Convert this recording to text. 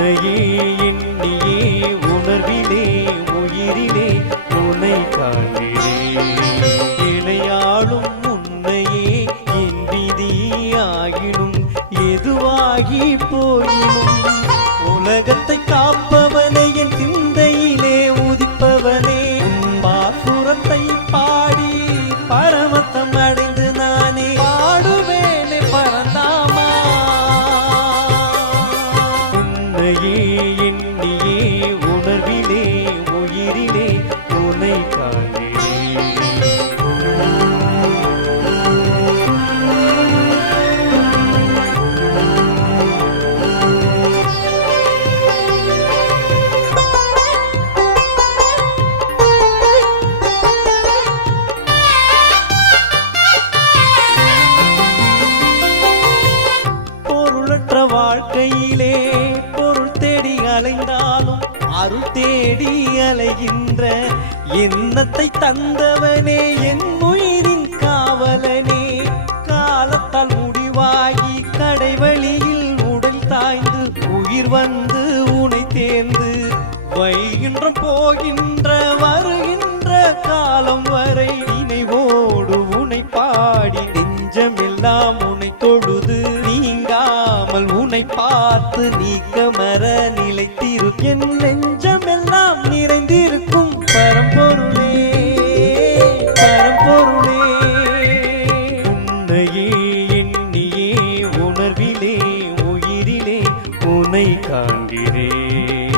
உன்னையே எண்ணியே உணர்விலே உயிரிலே உன்னை காண்கிறேன். இணையாளும் உன்னையே என் விதியாகினும் எதுவாகி போயினும் உலகத்தை காப்ப வாழ்க்கையிலே பொருள் தேடி அலைந்தாலும் அருள் தேடி அலைகின்ற எண்ணத்தை தந்தவனே என் உயிரின் காவலனே. காலத்தால் முடிவாகி கடைவழியில் உடல் தாய்ந்து உயிர் வந்து உனை தேர்ந்து வைகின்ற போகின்ற வருகின்ற காலம் வரை நினைவோடு உனை பாடி நெஞ்சமெல்லாம் உனை தொழுது நீங்க உன்னை பார்த்து நீ கமர நிலைத்திரு என் நெஞ்சமெல்லாம் நிறைந்திருக்கும் பரம்பொருளே பரம்பொருளே. உன்னையே எண்ணியே உணர்விலே உயிரிலே உனை காண்கிறேன்.